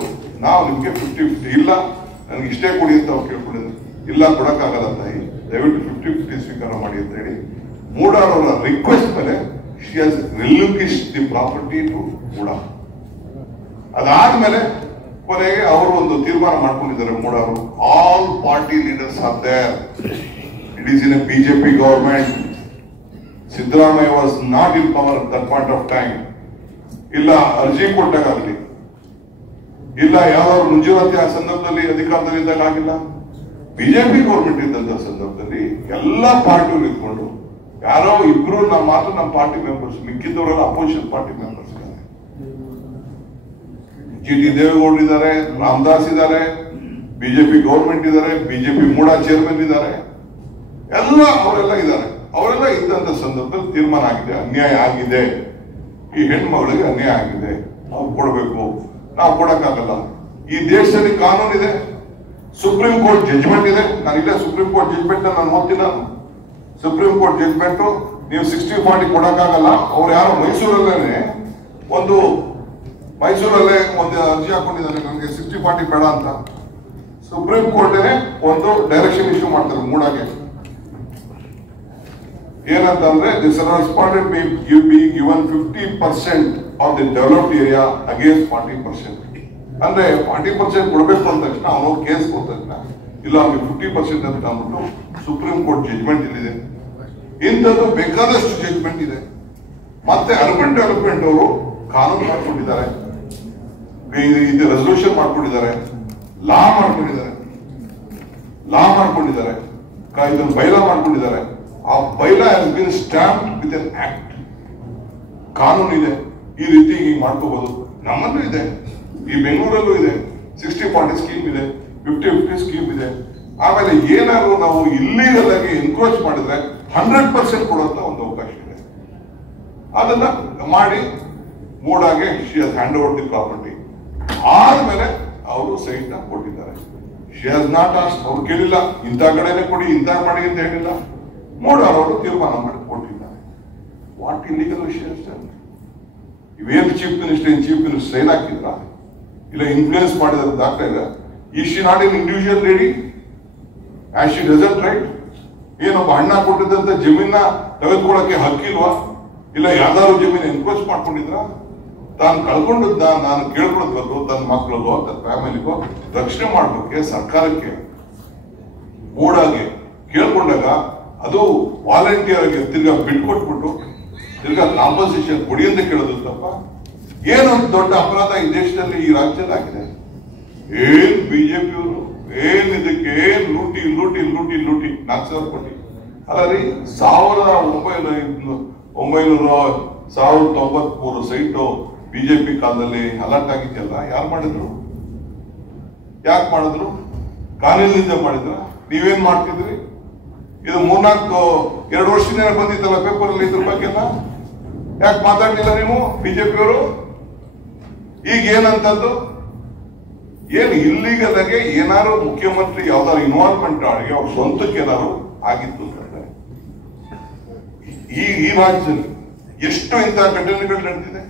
ನಾವು ನಿಮ್ಗೆ 50-50 ಇಲ್ಲ ನನಗೆ ಇಷ್ಟೇ ಕೊಡಿ ಅಂತ ಅವ್ರು ಕೇಳ್ಕೊಂಡಿದ್ರು. ಇಲ್ಲ ಕೊಡಕ್ಕಾಗಲ್ಲ ತಾಯಿ, ದಯವಿಟ್ಟು 50-50 ಸ್ವೀಕಾರ ಮಾಡಿ ಅಂತ ಹೇಳಿ ಮೂಡಾರ್ ಅವರ ರಿಕ್ವೆಸ್ಟ್ ಮೇಲೆ she has relinquished the property to ಮೂಡಾರ್. ಅದಾದ್ಮೇಲೆ ಕೊನೆಗೆ ಅವರು ಒಂದು ತೀರ್ಮಾನ ಮಾಡ್ಕೊಂಡಿದ್ದಾರೆ ಮೂಡಾರು. All party leaders are there. It is in a BJP government. Siddaramaiah was not in power at that point of time. ಇಲ್ಲ ಅರ್ಜಿ ಕೊಟ್ಟಾಗಲಿ, ಇಲ್ಲ ಯಾವ್ದಾದ್ರು ಮಂಜೂರಾತಿ ಆ ಸಂದರ್ಭದಲ್ಲಿ ಅಧಿಕಾರದಲ್ಲಿ ಇದ್ದಾಗ ಆಗಿಲ್ಲ. ಬಿಜೆಪಿ ಗೌರ್ಮೆಂಟ್ ಇದ್ದಂತ ಸಂದರ್ಭದಲ್ಲಿ ಎಲ್ಲಾ ಪಾರ್ಟಿ ನಿಂತ್ಕೊಂಡು ಯಾರೋ ಇಬ್ರು ನಮ್ಮ ಪಾರ್ಟಿ ಮೆಂಬರ್ಸ್, ಮಿಕ್ಕಿದ್ದವರೆಲ್ಲ ಅಪೋಸಿಷನ್ ಪಾರ್ಟಿ ಮೆಂಬರ್ಸ್ ಇದ್ದಾರೆ. ಜಿ.ಟಿ. ದೇವೇಗೌಡರು ಇದ್ದಾರೆ, ರಾಮದಾಸ್ ಇದ್ದಾರೆ, ಬಿಜೆಪಿ ಗೌರ್ಮೆಂಟ್ ಇದ್ದಾರೆ, ಬಿಜೆಪಿ ಮೂಡಾ ಚೇರ್ಮನ್ ಇದ್ದಾರೆ, ಅವರೆಲ್ಲ ಇದ್ದಾರೆ. ಅವರೆಲ್ಲ ಇದ್ದಂತ ಸಂದರ್ಭದಲ್ಲಿ ತೀರ್ಮಾನ ಆಗಿದೆ, ಅನ್ಯಾಯ ಆಗಿದೆ, ಈ ಹೆಣ್ಮಗಳಿಗೆ ಅನ್ಯಾಯ ಆಗಿದೆ, ಅವ್ರು ಕೊಡಬೇಕು, ನಾವು ಕೊಡಕ್ಕಾಗಲ್ಲ. ಈ ದೇಶದಲ್ಲಿ ಕಾನೂನಿದೆ, ಸುಪ್ರೀಂ ಕೋರ್ಟ್ ಜಡ್ಜ್ಮೆಂಟ್ ಇದೆ. ನಾನಿಲ್ಲ ಸುಪ್ರೀಂ ಕೋರ್ಟ್ ಜಡ್ಜ್ಮೆಂಟ್ ನಾನು ಓದ್ತೀನಿ. ಸುಪ್ರೀಂ ಕೋರ್ಟ್ ಜಡ್ಜ್ಮೆಂಟ್ ನೀವು 60-40 ಕೊಡಕ್ಕಾಗಲ್ಲ. ಅವ್ರು ಯಾರೋ ಮೈಸೂರಲ್ಲೇ ಒಂದು ಅರ್ಜಿ ಹಾಕೊಂಡಿದ್ದಾರೆ, ನನಗೆ 60-40 ಬೇಡ ಅಂತ. ಸುಪ್ರೀಂ ಕೋರ್ಟೇ ಒಂದು ಡೈರೆಕ್ಷನ್ ಇಶ್ಯೂ ಮಾಡ್ತಾರೆ ಮೂಡಾಗೆ. ಏನಂತಂದ್ರೆ this respondent may be given 50% of the developed area against 40%. ಅಂದ್ರೆ 40% ಕೊಡಬೇಕು ಅಂದ ತಕ್ಷಣ ಅವನು ಕೇಸ್ ಕೊಟ್ಟ ತಕ್ಷಣ ಇಲ್ಲ ಅವ್ರಿಗೆ 50% ಅಂತ ಅಂದ್ಬಿಟ್ಟು ಸುಪ್ರೀಂ ಕೋರ್ಟ್ ಜಡ್ಜ್ಮೆಂಟ್ ಇಲ್ಲಿದೆ. ಇಂಥದ್ದು ಬೇಕಾದಷ್ಟು ಜಡ್ಜ್ಮೆಂಟ್ ಇದೆ. ಮತ್ತೆ ಅರ್ಬನ್ ಡೆವಲಪ್ಮೆಂಟ್ ಅವರು ಕಾನೂನು ಮಾಡ್ಕೊಂಡಿದ್ದಾರೆ. ಇದು ರೆಸಲ್ಯೂಷನ್ ಮಾಡ್ಕೊಂಡಿದ್ದಾರೆ, ಲಾ ಮಾಡ್ಕೊಂಡಿದ್ದಾರೆ, ಇದನ್ನು ಬೈಲಾ ಮಾಡ್ಕೊಂಡಿದ್ದಾರೆ. ಆ bylaw has been stamped with N act. ಕಾನೂನು ಇದೆ, ಈ ರೀತಿ ಹೀಗೆ ಮಾಡ್ಕೋಬಹುದು. ನಮ್ಮಲ್ಲೂ ಇದೆ, ಈ ಬೆಂಗಳೂರಲ್ಲೂ ಇದೆ, 60-40 ಸ್ಕೀಮ್ ಇದೆ, 50-50 ಸ್ಕೀಮ್ ಇದೆ. ಆಮೇಲೆ ಏನಾದ್ರು ನಾವು ಇಲ್ಲೀಗಲ್ ಆಗಿ ಎನ್ಕ್ರೋಚ್ ಮಾಡಿದ್ರೆ 100% ಕೊಡುವಂತ ಒಂದು ಅವಕಾಶ ಇದೆ. ಅದನ್ನ ಮಾಡಿ ಮೂಡಾಗೆ she has hand over the property. ಆದ್ಮೇಲೆ ಅವರು ಸೈಟ್ ನ ಕೊಟ್ಟಿದ್ದಾರೆ. ಶಿ ಹ್ಯಾಸ್ ನಾಟ್ ಆಸ್ಕ್, ಅವ್ರು ಕೇಳಿಲ್ಲ ಇಂಥ ಕಡೆನೆ ಕೊಡಿ ಇಂಥ ಮಾಡಿ ಅಂತ ಹೇಳಿಲ್ಲ. ಮೂಡಾರವರು ತೀರ್ಮಾನ ಮಾಡಿ ಕೊಟ್ಟಿದ್ದಾರೆ. ವಾಟ್ ಇಲ್ಲಿಗಲ್ ವಿಷಯ ಅಷ್ಟೇ. ಇವೇನು ಚೀಫ್ ಮಿನಿಸ್ಟರ್ ಸೈನ್ ಹಾಕಿದ್ರ ಇಲ್ಲ ಇನ್ಫ್ಲೂಯೆನ್ಸ್ ಮಾಡಿದ್ರೆ ದಾಖಲೆ ಇಲ್ಲ. ಈ she not in individual lady as she doesn't right. ಏನೊಬ್ಬ ಅಣ್ಣ ಕೊಟ್ಟಿದ್ದಂತ ಜಮೀನ ತೆಗೆದುಕೊಳ್ಳಕ್ಕೆ ಹಕ್ಕಿಲ್ವಾ? ಇಲ್ಲ ಯಾವ್ದಾದ್ರು ಜಮೀನು ಎನ್ಕ್ರೋಚ್ ಮಾಡ್ಕೊಂಡಿದ್ರ? ತಾನು ಕಳ್ಕೊಂಡದ್ದ ನಾನು ಕೇಳ್ಕೊಳ್ಬೇಕು, ತನ್ನ ಮಕ್ಕಳಿಗೋ ತನ್ನ ಫ್ಯಾಮಿಲಿಗೋ ರಕ್ಷಣೆ ಮಾಡ್ಬೇಕೆ ಸರ್ಕಾರಕ್ಕೆ ಮೂಡಾಗೆ ಕೇಳ್ಕೊಂಡಾಗ ಅದು ವಾಲಂಟಿಯರ್ ಆಗಿ ತಿರ್ಗಾ ಬಿಟ್ಕೊಟ್ಬಿಟ್ಟು ತಿರ್ಗಾ ಕಾಂಪನ್ಸೇಷನ್ ಕೊಡಿ ಅಂತ ಕೇಳೋದು ತಪ್ಪ? ಏನೊಂದು ದೊಡ್ಡ ಅಪರಾಧ ಈ ದೇಶದಲ್ಲಿ ಈ ರಾಜ್ಯದಲ್ಲಿ ಆಗಿದೆ. ಏನ್ ಬಿಜೆಪಿಯವರು ಏನ್ ಇದಕ್ಕೆ ಲೂಟಿ 4,000 ಕೋಟಿ ಅಲ್ಲ ರೀ. 1993 ಸೈಟು ಬಿಜೆಪಿ ಕಾಲದಲ್ಲಿ ಅಲರ್ಟ್ ಆಗಿದ್ದೆಲ್ಲ ಯಾರು ಮಾಡಿದ್ರು? ಯಾಕೆ ಮಾಡಿದ್ರು? ಕಾನೂನಿನಿಂದ ಮಾಡಿದ್ರ? ನೀವೇನ್ ಮಾಡ್ತಿದ್ರಿ? ಇದು 2 ವರ್ಷದಿಂದ ಬಂದಿತ್ತಲ್ಲ ಪೇಪರ್ ಅಲ್ಲಿ ಇದ್ರ ಬಗ್ಗೆ ಎಲ್ಲ ಯಾಕೆ ಮಾತಾಡ್ಲಿಲ್ಲ ನೀವು ಬಿಜೆಪಿಯವರು? ಈಗ ಏನಂತದ್ದು? ಏನು ಇಲ್ಲಿಗಲ್ ಆಗಿ ಏನಾದ್ರು ಮುಖ್ಯಮಂತ್ರಿ ಯಾವ್ದಾದ್ರು ಇನ್ವಾಲ್ವ್ಮೆಂಟ್ ಆಗಿ ಅವ್ರ ಸ್ವಂತಕ್ಕೆ ಏನಾದ್ರು ಆಗಿತ್ತು ಅಂತಂದ್ರೆ ಈ ರಾಜ್ಯದಲ್ಲಿ ಎಷ್ಟು ಇಂತಹ ಘಟನೆಗಳು ನಡೆದಿದೆ?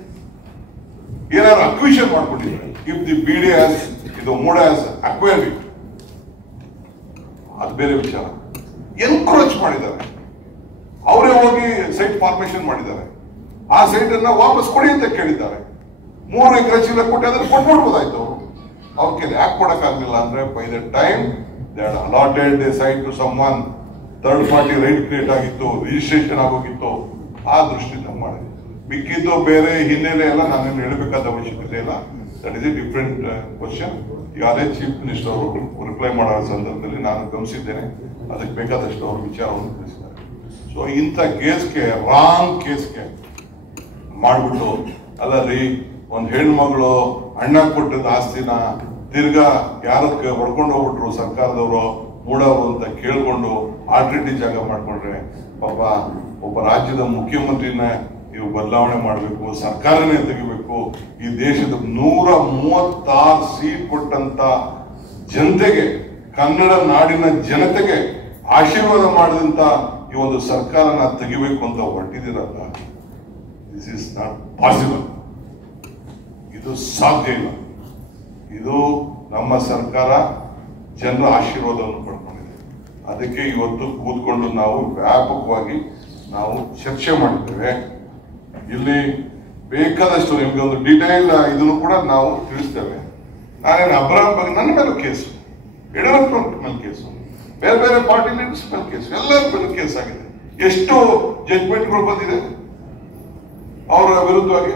ಏನಾದ್ರು ಅಕ್ವಿಷನ್ ಮಾಡ್ಕೊಂಡಿದ್ದಾರೆ. ಇಫ್ ದಿ ಬಿಡಿ ಹ್ಯಾಸ್ ಇದು ಮೂಡ ಹ್ಯಾಸ್ ಅಕ್ವೈರ್ಡ್ ಇಟ್, ಅದು ಬೇರೆ ವಿಚಾರ. ಎನ್ಕ್ರೋಚ್ ಮಾಡಿದ್ದಾರೆ, ಅವರೇ ಹೋಗಿ ಸೈಟ್ ಫಾರ್ಮೇಶನ್ ಮಾಡಿದ್ದಾರೆ. ಆ ಸೈಟ್ ಅನ್ನ ವಾಪಸ್ ಕೊಡಿ ಅಂತ ಕೇಳಿದ್ದಾರೆ. 3 ಎಕರೆ ಚೀಲ ಕೊಟ್ಟು ಅದನ್ನು ಕೊಟ್ಬಿಡ್ಬೋದಾಯ್ತು. ಅವ್ರ ಕೈಲಿ ಯಾಕೆ ಕೊಡಕ್ಕಾಗಲಿಲ್ಲ ಅಂದ್ರೆ by the time they had allotted the site to someone, third party right create ಆಗಿತ್ತು, ರಿಜಿಸ್ಟ್ರೇಷನ್ ಆಗೋಗಿತ್ತು. ಆ ದೃಷ್ಟಿಯಿಂದ ಮಾಡಿದೆ. ಮಿಕ್ಕಿದ್ದು ಬೇರೆ ಹಿನ್ನೆಲೆ ಎಲ್ಲ ನಾನೇನು ಹೇಳಬೇಕಾದ ಅವಶ್ಯಕತೆ ಇಲ್ಲ. That is A different question. ಈಗಾಗಲೇ ಚೀಫ್ ಮಿನಿಸ್ಟರ್ ಅವರು ರಿಪ್ಲೈ ಮಾಡೋ ಸಂದರ್ಭದಲ್ಲಿ ನಾನು ಗಮನಿಸಿದ್ದೇನೆ. ಅದಕ್ಕೆ ಬೇಕಾದಷ್ಟು ಅವರು ವಿಚಾರವನ್ನು ತಿಳಿಸಿದ್ದಾರೆ. ಸೊ ಇಂಥ ಕೇಸ್ಗೆ ರಾಂಗ್ ಕೇಸ್ಗೆ ಮಾಡ್ಬಿಟ್ಟು ಅಲ್ಲ ರೀ, ಒಂದು ಹೆಣ್ಮಗಳು ಅಣ್ಣ ಕೊಟ್ಟದ ಆಸ್ತಿನ ತಿರ್ಗಾ ಯಾರಕ್ಕೆ ಹೊಡ್ಕೊಂಡು ಹೋಗ್ಬಿಟ್ರು ಸರ್ಕಾರದವರು ಮೂಡವರು ಅಂತ ಕೇಳ್ಕೊಂಡು ಆಲ್ರೆಡಿ ಜಾಗ ಮಾಡ್ಕೊಂಡ್ರೆ ಪಾಪ ಒಬ್ಬ ರಾಜ್ಯದ ಮುಖ್ಯಮಂತ್ರಿನ ನೀವು ಬದಲಾವಣೆ ಮಾಡಬೇಕು, ಸರ್ಕಾರನೇ ತೆಗಿಬೇಕು. ಈ ದೇಶದ 136 ಸೀಟ್ ಕೊಟ್ಟಂತ ಜನತೆಗೆ, ಕನ್ನಡ ನಾಡಿನ ಜನತೆಗೆ ಆಶೀರ್ವಾದ ಮಾಡಿದಂತ ಈ ಒಂದು ಸರ್ಕಾರನ ತೆಗಿಬೇಕು ಅಂತ ಹೊರಟಿದ್ದೀರಲ್ಲ, ದಿಸ್ ಇಸ್ ನಾಟ್ ಪಾಸಿಬಲ್. ಇದು ಸಾಧ್ಯ ಇಲ್ಲ. ಇದು ನಮ್ಮ ಸರ್ಕಾರ ಜನರ ಆಶೀರ್ವಾದವನ್ನು ಪಡ್ಕೊಂಡಿದೆ. ಅದಕ್ಕೆ ಇವತ್ತು ಕೂತ್ಕೊಂಡು ನಾವು ವ್ಯಾಪಕವಾಗಿ ನಾವು ಚರ್ಚೆ ಮಾಡಿದ್ದೇವೆ. ಇಲ್ಲಿ ಬೇಕಾದಷ್ಟು ನಿಮ್ಗೆ ಒಂದು ಡೀಟೇಲ್ ಇದನ್ನು ಕೂಡ ನಾವು ತಿಳಿಸ್ತೇವೆ. ನಾನೇನು ಅಬ್ರಾಮ್ ಬಗ್ಗೆ ನನ್ನ ಮೇಲೂ ಕೇಸು, ಯಡಿಯೂರಪ್ಪ ಮೇಲೆ ಕೇಸು, ಬೇರೆ ಬೇರೆ ಪಾರ್ಟಿ ಲೀಡರ್ಸ್ ಮೇಲೆ ಕೇಸು, ಎಲ್ಲರ ಮೇಲೆ ಕೇಸ್ ಆಗಿದೆ. ಎಷ್ಟು ಜಡ್ಜ್ಮೆಂಟ್ಗಳು ಬಂದಿದೆ ಅವರ ವಿರುದ್ಧವಾಗಿ.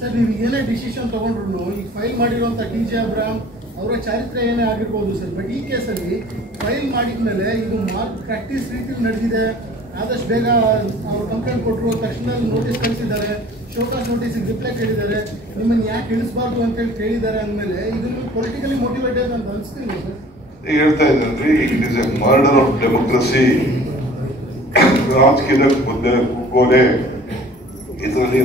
ಸರ್, ನೀವು ಏನೇ ಡಿಸಿಷನ್ ತಗೊಂಡ್ರು ಈಗ ಫೈಲ್ ಮಾಡಿರುವಂತ ಡಿ.ಜೆ. ಅಬ್ರಾಮ್ ಅವರ ಚಾರಿತ್ರ್ಯ ಏನೇ ಆಗಿರ್ಬೋದು ಸರ್, ಬಟ್ ಈ ಕೇಸಲ್ಲಿ ಫೈಲ್ ಮಾಡಿದ್ಮೇಲೆ ಇದು ಮಾರ್ಕ್ ಪ್ರಾಕ್ಟೀಸ್ ರೀತಿಯಲ್ಲಿ ನಡೆದಿದೆ. ಆದಷ್ಟು ಬೇಗ ಅವರು ಕಂಪ್ಲೇಂಟ್ ಕೊಟ್ಟರು, ತಕ್ಷಣ ನೋಟಿಸ್ ಕಳಿಸಿದ್ದಾರೆ, ಶೋಕಾಸ್ ನೋಟಿಸ್ಗೆ ರಿಪ್ಲೈ ಕೇಳಿದ್ದಾರೆ, ನಿಮ್ಮನ್ನು ಯಾಕೆ ಇಳಿಸಬಾರ್ದು ಅಂತೇಳಿ ಕೇಳಿದ್ದಾರೆ ಅಂದಮೇಲೆ ಇದನ್ನು ಪೊಲಿಟಿಕಲಿ ಮೋಟಿವೇಟೆಡ್ ಅಂತ ಅನಿಸ್ತಿಲ್ಲ ಸರ್? ಹೇಳ್ತಾ ಇದ್ದಾರೆ it is A murder of democracy. ರಾಜಕೀಯದ ಕುಗ್ಗೋಲೆ, ಇದರಲ್ಲಿ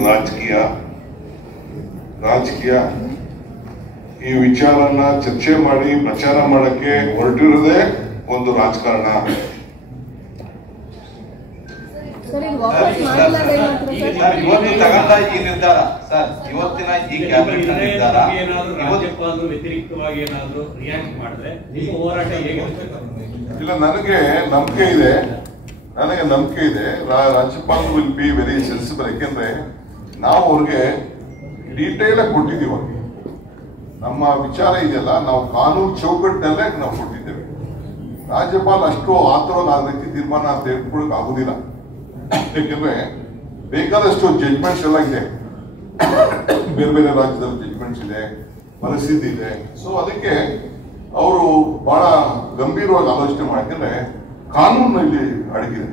ರಾಜಕೀಯ ಈ ವಿಚಾರನ ಚರ್ಚೆ ಮಾಡಿ ಪ್ರಚಾರ ಮಾಡಕ್ಕೆ ಹೊರಟಿರೋದೇ ಒಂದು ರಾಜಕಾರಣ. ಇವತ್ತು ತಗೊಂಡ ಈ ನಿರ್ಧಾರ ಸರ್, ಇವತ್ತಿನ ಈ ಕ್ಯಾಬಿನೆಟ್ ನಿರ್ಧಾರ ವ್ಯತಿರಿಕ್ತವಾಗಿ ಏನಾದರೂ ರಿಯಾಕ್ಟ್ ಮಾಡಿದ್ರೆ ನಿಮ್ಮ ಹೋರಾಟ ಹೇಗಿರುತ್ತೆ? ಇಲ್ಲ, ನನಗೆ ನಂಬಿಕೆ ಇದೆ. ರಾಜ್ಯಪಾಲರು ವಿಲ್ ಬಿ ವೆರಿ ಸೆನ್ಸಿಬಲ್. ಯಾಕೆಂದ್ರೆ ನಾವು ಅವ್ರಿಗೆ ಡೀಟೇಲ್ ಆಗಿ ಕೊಟ್ಟಿದ್ದೀವಿ. ಅವ್ರಿಗೆ ನಮ್ಮ ವಿಚಾರ ಇದೆಯಲ್ಲ, ನಾವು ಕಾನೂನು ಚೌಕಟ್ಟಿನಲ್ಲೇ ನಾವು ಕೊಟ್ಟಿದ್ದೇವೆ. ರಾಜ್ಯಪಾಲ ಅಷ್ಟು ಆತುರ ಆ ರೀತಿ ತೀರ್ಮಾನ ಅಂತ ಹೇಳ್ಕೊಳಕ್ ಆಗುದಿಲ್ಲ. ಯಾಕೆಂದ್ರೆ ಬೇಕಾದಷ್ಟು ಜಡ್ಜ್ಮೆಂಟ್ಸ್ ಎಲ್ಲ ಇದೆ, ಬೇರೆ ಬೇರೆ ರಾಜ್ಯದಲ್ಲಿ ಜಡ್ಜ್ಮೆಂಟ್ ಡಾಕ್ಯುಮೆಂಟ್ಸ್ ಇದೆ, ಪರಿಸ್ಥಿತಿ ಇದೆ. ಸೊ ಅದಕ್ಕೆ ಅವರು ಬಹಳ ಗಂಭೀರವಾಗಿ ಆಲೋಚನೆ ಮಾಡಿದ್ರೆ ಕಾನೂನು ಇಲ್ಲಿ ಅಡಗಿದೆ,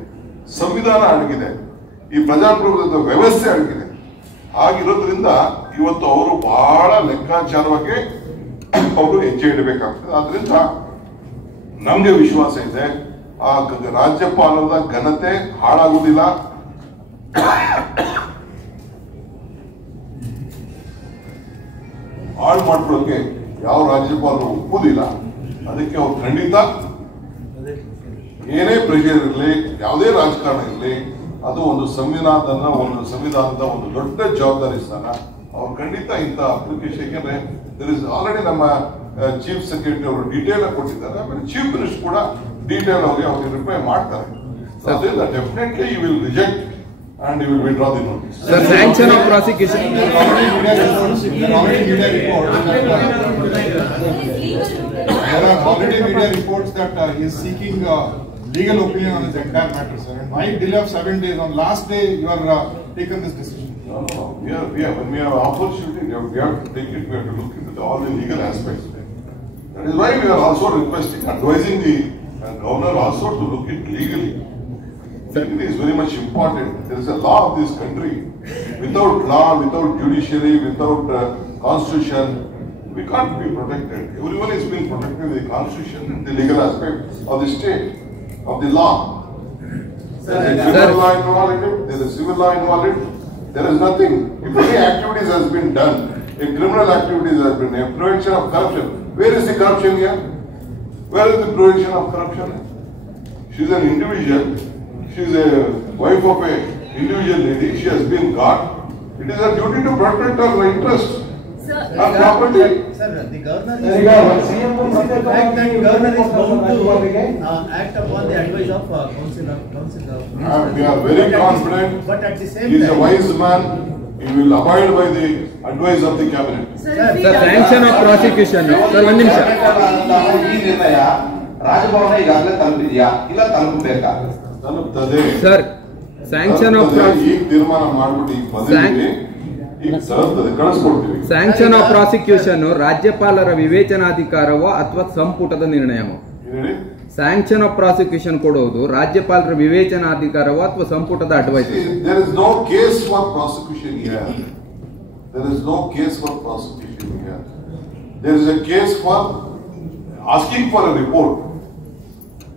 ಸಂವಿಧಾನ ಅಡಗಿದೆ, ಈ ಪ್ರಜಾಪ್ರಭುತ್ವದ ವ್ಯವಸ್ಥೆ ಅಡಗಿದೆ. ಆಗಿರೋದ್ರಿಂದ ಇವತ್ತು ಅವರು ಬಹಳ ಲೆಕ್ಕಾಚಾರವಾಗಿ ಅವರು ಹೆಜ್ಜೆ ಇಡಬೇಕಾಗ್ತದೆ. ಆದ್ರಿಂದ ನಮ್ಗೆ ವಿಶ್ವಾಸ ಇದೆ ಆ ರಾಜ್ಯಪಾಲರದ ಘನತೆ ಹಾಳಾಗುವುದಿಲ್ಲ. ಹಾಳು ಮಾಡ್ಕೊಳ್ಳೋಕೆ ಯಾವ ರಾಜ್ಯಪಾಲರು ಒಪ್ಪುವುದಿಲ್ಲ. ಅದಕ್ಕೆ ಅವ್ರು ಖಂಡಿತ ಏನೇ ಪ್ರೆಷರ್ ಇರಲಿ, ಯಾವುದೇ ರಾಜಕಾರಣ ಇರಲಿ, ಅದು ಒಂದು ಸಂವಿಧಾನದ ಒಂದು ದೊಡ್ಡ ಜವಾಬ್ದಾರಿ ಸ್ಥಾನ. ಅವ್ರು ಖಂಡಿತ ಇಂಥ ಅಪ್ಲಿಕೇಶನ್, ಯಾಕೆಂದ್ರೆ ಆಲ್ರೆಡಿ ನಮ್ಮ ಚೀಫ್ ಸೆಕ್ರೆಟರಿ ಅವರು ಡೀಟೇಲ್ ಆಗಿ ಕೊಟ್ಟಿದ್ದಾರೆ. ಆಮೇಲೆ ಚೀಫ್ ಮಿನಿಸ್ಟರ್ ಕೂಡ ಡೀಟೇಲ್ ಆಗಿ ಅವ್ರಿಗೆ ರಿಪ್ಲೈ ಮಾಡ್ತಾರೆ. ಅದರಿಂದ definitely you will reject and you will withdraw the notice. Sir, sanction of prosecution. There are already media reports that he is seeking legal opinion on this entire matter, sir. And why delay of 7 days? On last day, you are taken this decision. No. When we have opportunity, we have to take it. We have to look into all the legal aspects. That is why we are also requesting, advising the governor also to look it legally. It is very much important. There is a law of this country. Without law, without judiciary, without constitution, we can't be protected. Everyone is being protected with the constitution and the legal aspect of the state, of the law. There is civil law involved. There is civil law involved. There is nothing. If any activities has been done, a criminal activities has been a prevention of corruption. Where is the corruption here? Where is the prevention of corruption? She is an individual. She is a wife of a individual lady. She has been got. It is her duty to protect her interest. Her property. Sir, the governor is bound to act upon the advice of council. We are very confident. But at the same He is a time, wise man. He will abide by the advice of the cabinet. Sir, sanction of prosecution. Sir, one ನಿಮಿಷ. ಈ ನಿರ್ಣಯ ರಾಜಭವನ ಈಗಾಗಲೇ ತಲುಪಿದೆಯಾ ಇಲ್ಲ ತಲುಪಬೇಕಾ? ತಲುಪ್ತದೆ. Sir, sanction of ಈಗ ತೀರ್ಮಾನ ಮಾಡ್ಬಿಟ್ಟು ಈಗ ಬಂದಿದ್ದೀವಿ. ಈಗ ತಲುಪ್ತದೆ, ಕಳಿಸ್ಕೊಡ್ತೀವಿ. sanction of prosecution ರಾಜ್ಯಪಾಲರ ವಿವೇಚನಾಧಿಕಾರವೋ ಅಥವಾ ಸಂಪುಟದ ನಿರ್ಣಯವೋ? ಹೇಳಿ. ಸ್ಯಾಂಕ್ಷನ್ ಆಫ್ ಪ್ರಾಸಿಕ್ಯೂಷನ್ ಕೊಡುವುದು ರಾಜ್ಯಪಾಲರ ವಿವೇಚನಾಧಿಕಾರವೋ ಅಥವಾ ಸಂಪುಟದ advice? There is no case for prosecution here. There is no case for prosecution here. There is a case for asking for a report.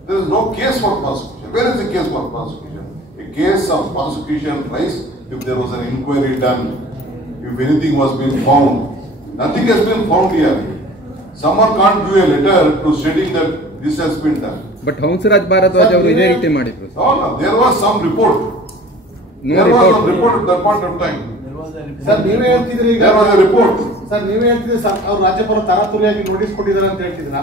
There is no case for prosecution. Where is the case for prosecution? A case of prosecution raised if there was an inquiry done, if anything was being found. Nothing has been found here. Someone can't give a letter to stating that this has been done. But Hansraj Bharadwaj ಅವರು ಇದೇ ರೀತಿ ಮಾಡಿದ್ರು. No, there was some report. There was a report at that point of time. Sir ನೀವೇ ಹೇಳ್ತಿದ್ರಿ ಈಗ. There was a report. Sir ನೀವೇ ಹೇಳ್ತಿದ್ರಿ ಅವ್ರು ರಾಜ್ಯಪಾಲ ತರಾತುರಿಯಾಗಿ notice ಕೊಟ್ಟಿದ್ದಾರೆ ಅಂತ ಹೇಳ್ತಿದ್ರ.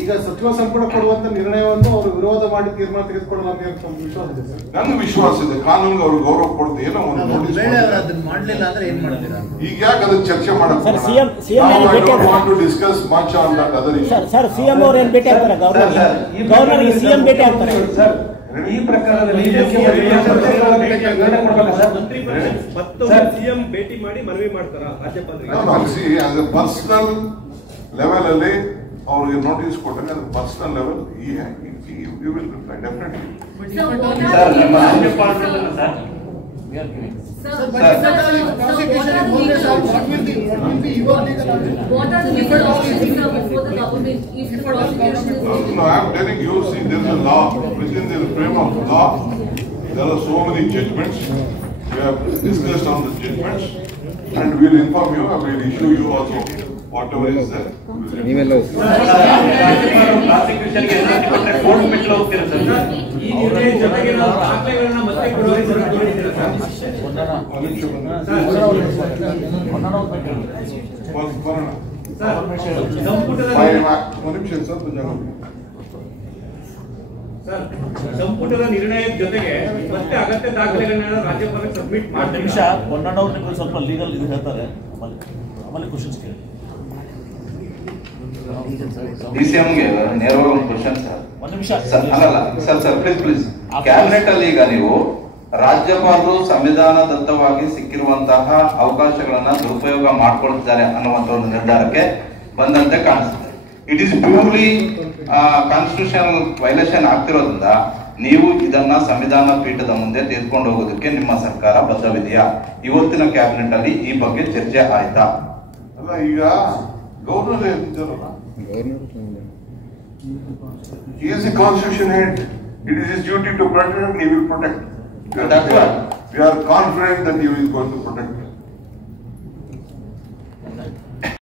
ಈಗ ಸಚಿವ ಸಂಪುಟ ಕೊಡುವಂತ ನಿರ್ಣಯವನ್ನು ಅವರು ವಿರೋಧ ಮಾಡಿ ತೀರ್ಮಾನ ತೆಗೆದುಕೊಳ್ಳಲ್ಲ ಅಂತ ವಿಶ್ವಾಸ ಇದೆ ಸರ್. ನನಗೆ ವಿಶ್ವಾಸ ಇದೆ, ಕಾನೂನಿಗೆ ಅವರು ಗೌರವ ಕೊಡ್ತೀವಿ. ಏನೋ ಒಂದು ನೋಟಿಸ್ ಅದನ್ನ ಮಾಡ್ಲಿಲ್ಲ ಅಂದ್ರೆ ಏನ್ ಮಾಡ್ತೀರಾ? ಈಗ ಯಾಕೆ ಅದನ್ನ ಚರ್ಚೆ ಮಾಡಕ್ discuss much on that other issue. Sir CM ಅವರು ಏನ್ ಭೇಟಿ ಆಗ್ತಾರೆ? ಗವರ್ನರ್ ಸಿಎಂ ಭೇಟಿ ಆಗ್ತಾರೆ ಸರ್. ಈ ಪ್ರಕರಣದಲ್ಲಿ ಸಿಎಂ ಭೇಟಿ ಮಾಡಿ ಮನವಿ ಮಾಡ್ತಾರ ರಾಜ್ಯಪಾಲರಿಗೆ? ಪರ್ಸನಲ್ ಲೆವೆಲ್ ಅಲ್ಲಿ ಅವ್ರಿಗೆ ನೋಟಿಸ್ ಕೊಟ್ಟಾಗ ಅದು ಪರ್ಸನಲ್ ಲೆವೆಲ್ ಡೆಫಿನೆಟ್ಲಿ. ಸರ್ ನಮ್ಮ ರಾಜ್ಯಪಾಲರನ್ನ sir What are the legal options before the government if the prosecution is? No, I am telling you, see, there is a law. Within the frame of law, there are so many judgments. We have discussed on the judgments, and we will inform you, and we will issue you also whatever is there. ನೀವೆಲ್ಲ ಪ್ರಾಸಿಕ್ಯೂಷನ್ಗೆ court ಮೆಟ್ಲು ಹೋಗ್ತೀರಾ sir? ಈ ನಿರ್ಣಯ ಜೊತೆಗೆ ನಾವು ದಾಖಲೆಗಳನ್ನ ಮತ್ತೆ ಕೊಡುವಲ್ಲಿ ಬರಕೊಂಡಿದ್ದೀರಾ sir? ಸಂಪುಟದ ನಿರ್ಣಯದ ಜೊತೆಗೆ ಮತ್ತೆ ಅಗತ್ಯ ದಾಖಲೆಗಳನ್ನ ರಾಜ್ಯಪಾಲಕ್ಕೆ ಸಬ್ಮಿಟ್ ಮಾಡಿ. ನಿಮಿಷ ಕೊಂಡಣ್ಣವ್ರಿಗೆ ಸ್ವಲ್ಪ ಲೀಗಲ್ ಇದು ಹೇಳ್ತಾರೆ, ಆಮೇಲೆ ಕ್ವಶನ್ಸ್ ಕೇಳಿ. ಡಿಸಿಎಂಗೆ ನೇರವಾಗಿ ಒಂದು ಕ್ವಶನ್ ಸರ್. ಒಂದು ನಿಮಿಷ ಅಲ್ಲಲ್ಲ ಸರ್ ಪ್ಲೀಸ್ ಕ್ಯಾಬಿನೆಟ್ ಅಲ್ಲಿ ಈಗ ನೀವು ರಾಜ್ಯಪಾಲರು ಸಂವಿಧಾನದತ್ತವಾಗಿ ಸಿಕ್ಕಿರುವಂತಹ ಅವಕಾಶಗಳನ್ನ ದುರುಪಯೋಗ ಮಾಡ್ಕೊಳ್ತಿದ್ದಾರೆ ಅನ್ನುವಂತ ಒಂದು ನಿರ್ಧಾರಕ್ಕೆ ಬಂದಂತೆ ಕಾಣಿಸುತ್ತೆ. It is purely constitutional violation ಆಗ್ತಿರೋದ್ರಿಂದ ನೀವು ಇದನ್ನ ಸಂವಿಧಾನ ಪೀಠದ ಮುಂದೆ ತೆಗೆದುಕೊಂಡು ಹೋಗೋದಕ್ಕೆ ನಿಮ್ಮ ಸರ್ಕಾರ ಬದ್ಧವಿದೆಯಾ? ಇವತ್ತಿನ ಕ್ಯಾಬಿನೆಟ್ ಅಲ್ಲಿ ಈ ಬಗ್ಗೆ ಚರ್ಚೆ ಆಯ್ತಾ? ಅಲ್ಲ, ಈಗ ಗವರ್ನರ್ ಇದ್ದಾರಲ್ಲ, he is the constitution head. It is his duty to protect, he will protect. We are confident that he is going to protect.